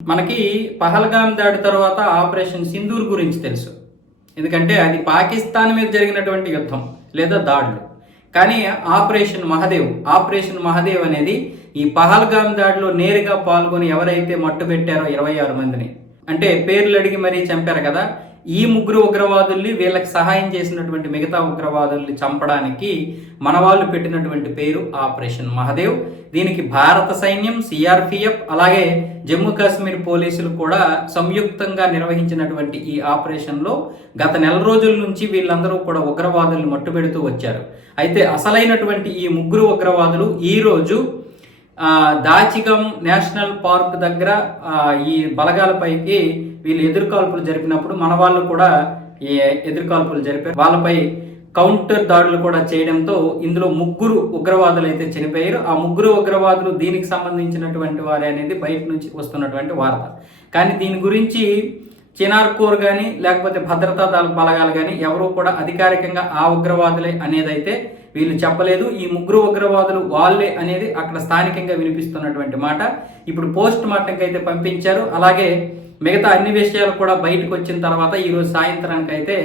మనకి పహల్గాం దాడి తర్వాత ఆపరేషన్ సింధూర్ గురించి తెలుసు. ఎందుకంటే అది పాకిస్తాన్ మీద జరిగినటువంటి యుద్ధం లేదా దాడులు. కానీ ఆపరేషన్ మహదేవ్ ఆపరేషన్ మహదేవ్ అనేది ఈ పహల్గాం దాడిలో నేరుగా పాల్గొని ఎవరైతే మట్టు పెట్టారో ఇరవై ఆరు మందిని. అంటే పేర్లు అడిగి మరీ చంపారు కదా ఈ ముగ్గురు ఉగ్రవాదుల్ని వీళ్ళకి సహాయం చేసినటువంటి మిగతా ఉగ్రవాదుల్ని చంపడానికి మన వాళ్ళు పెట్టినటువంటి పేరు ఆపరేషన్ మహదేవ్. దీనికి భారత సైన్యం సిఆర్పిఎఫ్ అలాగే జమ్మూ కాశ్మీర్ పోలీసులు కూడా సంయుక్తంగా నిర్వహించినటువంటి ఈ ఆపరేషన్లో గత నెల రోజుల నుంచి వీళ్ళందరూ కూడా ఉగ్రవాదుల్ని మట్టుబెడుతూ వచ్చారు. అయితే అసలైనటువంటి ఈ ముగ్గురు ఉగ్రవాదులు ఈ రోజు దాచిగం నేషనల్ పార్క్ దగ్గర ఈ బలగాలపైకి వీళ్ళు ఎదురుకాల్పులు జరిపినప్పుడు మన వాళ్ళు కూడా ఈ ఎదురుకాల్పులు జరిపారు. వాళ్ళపై కౌంటర్ దాడులు కూడా చేయడంతో ఇందులో ముగ్గురు ఉగ్రవాదులు అయితే చనిపోయారు. ఆ ముగ్గురు ఉగ్రవాదులు దీనికి సంబంధించినటువంటి వారే అనేది బయట నుంచి వస్తున్నటువంటి వార్త. కానీ దీని గురించి చినార్ కోర్ కానీ లేకపోతే భద్రతా దళ బలగాలు కానీ ఎవరూ కూడా అధికారికంగా ఆ ఉగ్రవాదులే అనేదైతే వీళ్ళు చెప్పలేదు. ఈ ముగ్గురు ఉగ్రవాదులు వాళ్ళే అనేది అక్కడ స్థానికంగా వినిపిస్తున్నటువంటి మాట. ఇప్పుడు పోస్ట్ మార్టంకి అయితే పంపించారు. అలాగే మిగతా అన్ని విషయాలు కూడా బయటకు వచ్చిన తర్వాత ఈరోజు సాయంత్రానికి అయితే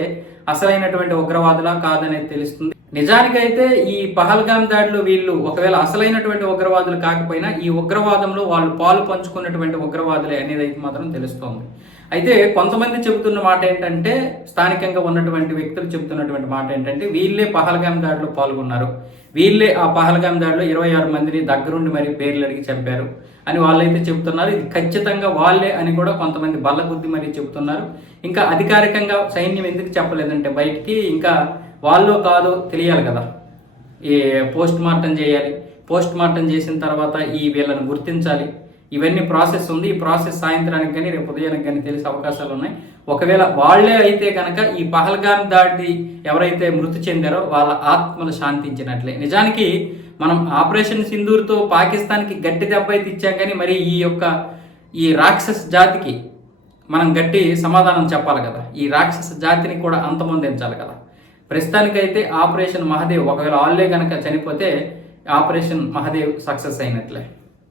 అసలైనటువంటి ఉగ్రవాదులా కాదనేది తెలుస్తుంది. నిజానికైతే ఈ పహల్గాం దాడిలో వీళ్ళు ఒకవేళ అసలైనటువంటి ఉగ్రవాదులు కాకపోయినా ఈ ఉగ్రవాదంలో వాళ్ళు పాలు పంచుకున్నటువంటి ఉగ్రవాదులే అనేది అయితే మాత్రం తెలుస్తోంది. అయితే కొంతమంది చెబుతున్న మాట ఏంటంటే స్థానికంగా ఉన్నటువంటి వ్యక్తులు చెబుతున్నటువంటి మాట ఏంటంటే వీళ్ళే పహల్గాం దాడిలో పాల్గొన్నారు. వీళ్ళే ఆ పహల్గాం దాడిలో ఇరవై ఆరు మందిని దగ్గరుండి మరి పేర్లు అడిగి చంపారు అని వాళ్ళైతే చెబుతున్నారు. ఇది ఖచ్చితంగా వాళ్ళే అని కూడా కొంతమంది బల్లబుద్ధి మరి చెబుతున్నారు. ఇంకా అధికారికంగా సైన్యం ఎందుకు చెప్పలేదంటే బయటికి ఇంకా వాళ్ళో కాదో తెలియాలి కదా. ఈ పోస్ట్ మార్టం చేయాలి. పోస్ట్ మార్టం చేసిన తర్వాత ఈ వీళ్ళను గుర్తించాలి. ఇవన్నీ ప్రాసెస్ ఉంది. ఈ ప్రాసెస్ సాయంత్రానికి కానీ రేపు ఉదయానికి కానీ తెలిసే అవకాశాలు ఉన్నాయి. ఒకవేళ వాళ్ళే అయితే కనుక ఈ పహల్గాం దాటి ఎవరైతే మృతి చెందారో వాళ్ళ ఆత్మలు శాంతించినట్లే. నిజానికి మనం ఆపరేషన్ సింధూర్తో పాకిస్తాన్కి గట్టి దెబ్బ అయితే ఇచ్చాం కానీ మరి ఈ యొక్క ఈ రాక్షస జాతికి మనం గట్టి సమాధానం చెప్పాలి కదా. ఈ రాక్షస జాతిని కూడా అంతమొందించాలి కదా. ప్రస్తుతానికైతే ఆపరేషన్ మహదేవ్ ఒకవేళ వాళ్ళే కనుక చనిపోతే ఆపరేషన్ మహదేవ్ సక్సెస్ అయినట్లే.